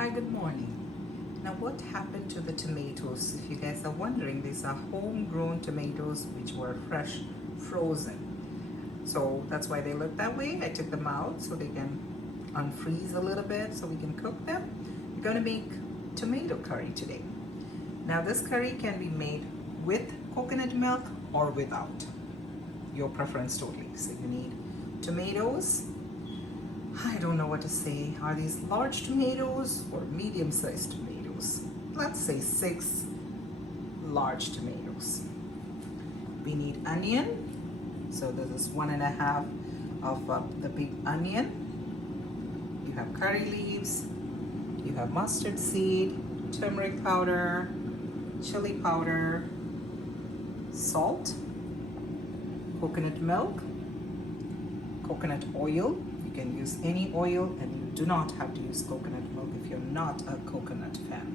Hi, good morning. Now, what happened to the tomatoes? If you guys are wondering, these are homegrown tomatoes which were fresh frozen. So that's why they look that way. I took them out so they can unfreeze a little bit so we can cook them. We're going to make tomato curry today. Now, this curry can be made with coconut milk or without. Your preference totally. So you need tomatoes. I don't know what to say. Are these large tomatoes or medium-sized tomatoes? Let's say 6 large tomatoes. We need onion. So this is 1.5 of the big onion. You have curry leaves. You have mustard seed, turmeric powder, chili powder, salt, coconut milk, coconut oil. You can use any oil, and you do not have to use coconut milk if you're not a coconut fan.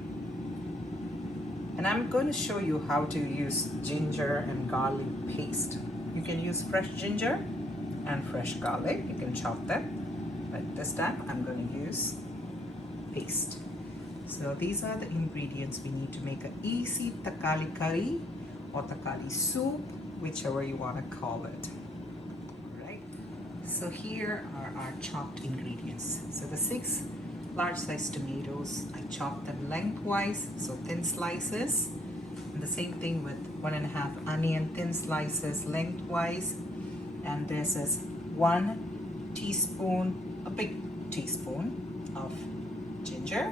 And I'm going to show you how to use ginger and garlic paste. You can use fresh ginger and fresh garlic. You can chop them, but this time I'm going to use paste. So these are the ingredients we need to make an easy takali curry or takali soup, whichever you want to call it. So here are our chopped ingredients. So the 6 large sized tomatoes, I chopped them lengthwise, so thin slices. And the same thing with 1.5 onion, thin slices lengthwise. And this is 1 teaspoon, a big teaspoon of ginger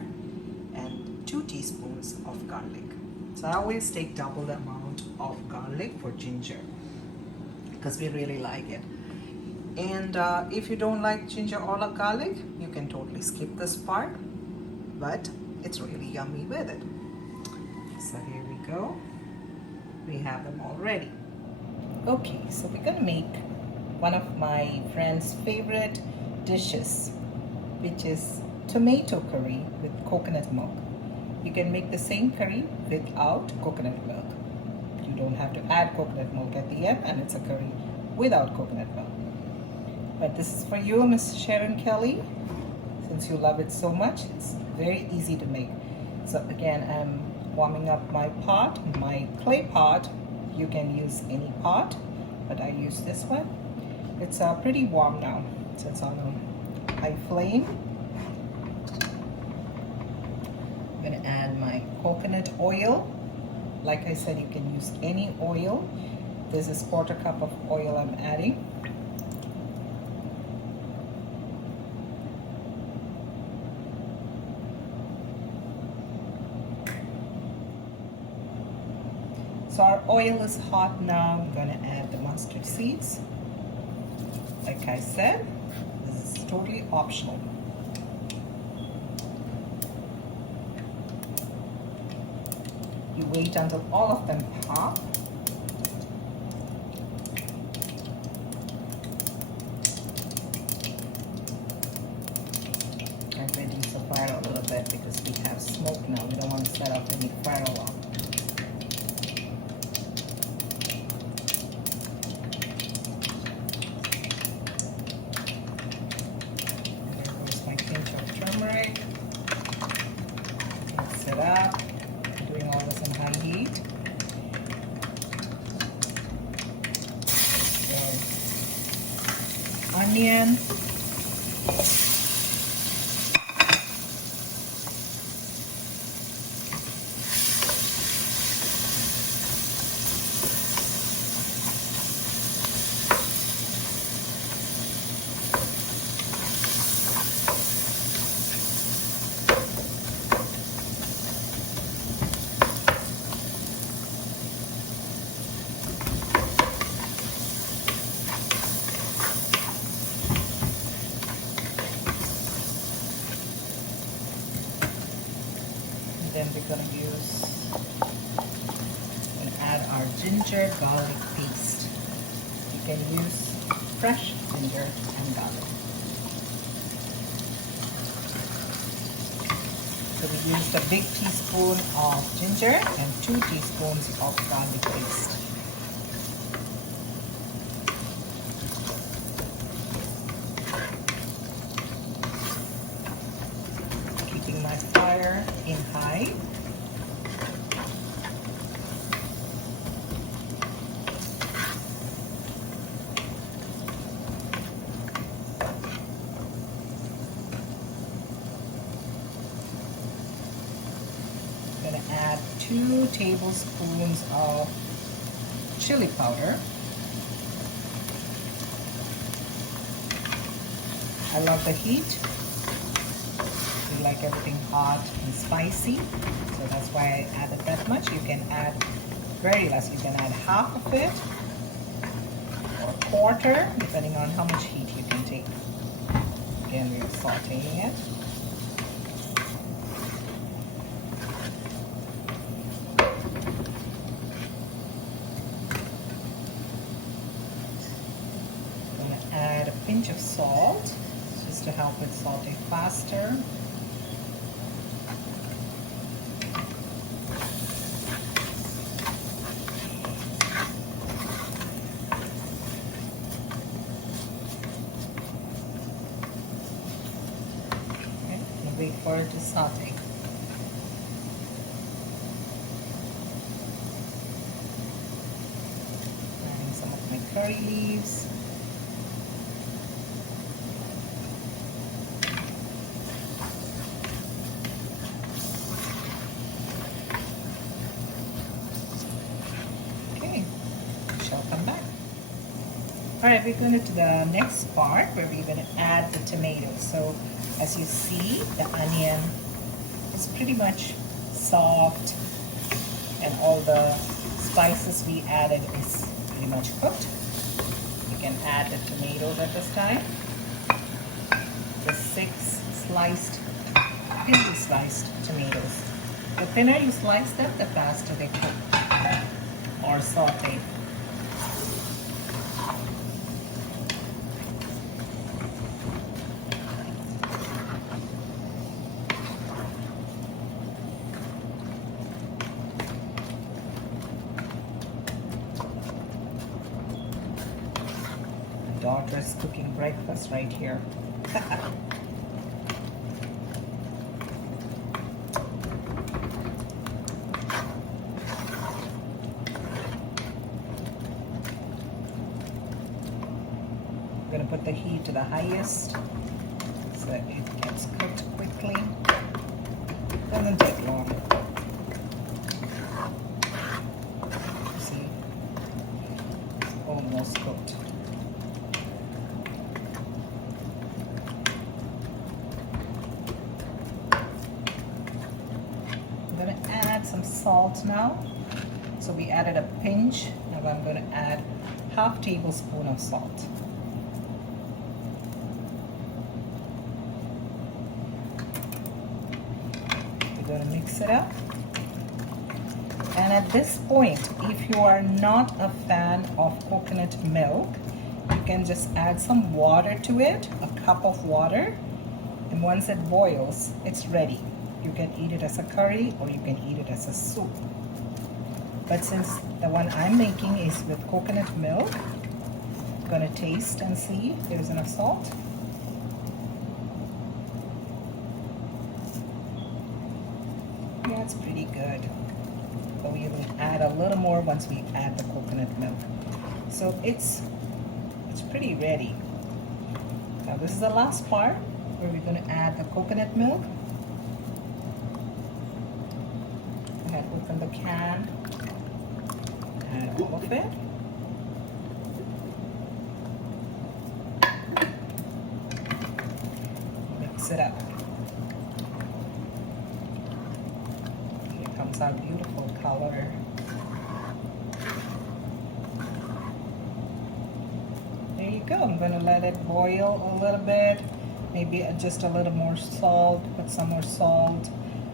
and 2 teaspoons of garlic. So I always take double the amount of garlic for ginger because we really like it. And if you don't like ginger or garlic, you can totally skip this part, but it's really yummy with it. So here we go. We have them all ready. Okay, so we're gonna make one of my friend's favorite dishes, which is tomato curry with coconut milk. You can make the same curry without coconut milk. You don't have to add coconut milk at the end, and it's a curry without coconut milk. But this is for you, Miss Sharon Kelly. Since you love it so much, it's very easy to make. So again, I'm warming up my pot, my clay pot. You can use any pot, but I use this one. It's pretty warm now, so it's on a high flame. I'm gonna add my coconut oil. Like I said, you can use any oil. This is 1/4 cup of oil I'm adding. So our oil is hot now. I'm gonna add the mustard seeds. Like I said, this is totally optional. You wait until all of them pop. I'm reduce the fire a little bit because we have smoke now. We don't want to set up any fire alarm. Turmeric. Mix it up. I'm doing all this on high heat. So, onion. Then we're going to use and add our ginger garlic paste. You can use fresh ginger and garlic. So we used a big teaspoon of ginger and 2 teaspoons of garlic paste. in high. I'm going to add 2 tablespoons of chili powder. I love the heat. We like everything hot and spicy, so that's why I added that much. You can add very less. You can add half of it or a quarter, depending on how much heat you can take. Again, we're sauteing it. I'm going to add a pinch of salt just to help it saute faster. Wait for it to saute. Adding some of my curry leaves. Okay, we shall come back. Alright, we're going to the next part where we're going to add the tomatoes. So as you see, the onion is pretty much soft and all the spices we added is pretty much cooked. You can add the tomatoes at this time. The 6 sliced, thinly sliced tomatoes. The thinner you slice them, the faster they cook or saute. Daughter's cooking breakfast right here. I'm going to put the heat to the highest so that it gets cooked quickly. Doesn't take long. See, it's almost cooked. Some salt now. So we added a pinch. Now I'm going to add half tablespoon of salt. We're going to mix it up. And at this point, if you are not a fan of coconut milk, you can just add some water to it, a cup of water, and once it boils, it's ready. You can eat it as a curry or you can eat it as a soup. But since the one I'm making is with coconut milk, I'm gonna taste and see if there's enough salt. Yeah, it's pretty good. But we will add a little more once we add the coconut milk. So it's pretty ready. Now this is the last part where we're gonna add the coconut milk. Open the can, add all of it. Mix it up. Here comes our beautiful color. There you go. I'm going to let it boil a little bit. Maybe just a little more salt, put some more salt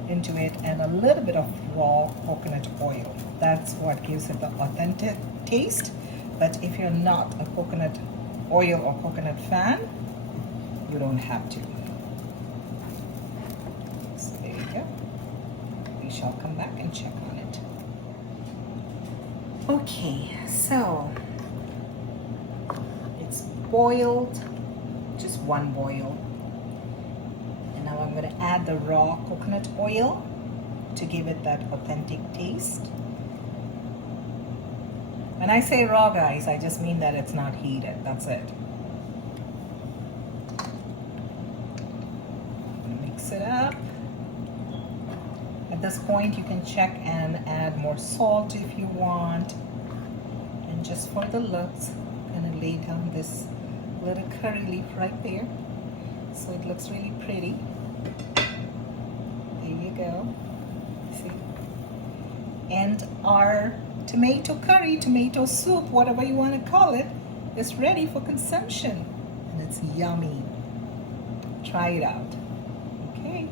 into it, and a little bit of raw coconut oil. That's what gives it the authentic taste. But if you're not a coconut oil or coconut fan, you don't have to. So there you go. We shall come back and check on it. Okay, so it's boiled, just one boil. And now I'm going to add the raw coconut oil. to give it that authentic taste. When I say raw, guys, I just mean that it's not heated. That's it. Mix it up. At this point, you can check and add more salt if you want. And just for the looks, I'm gonna lay down this little curry leaf right there, so it looks really pretty. There you go. See? And our tomato curry, tomato soup, whatever you want to call it, is ready for consumption. And it's yummy. Try it out. Okay.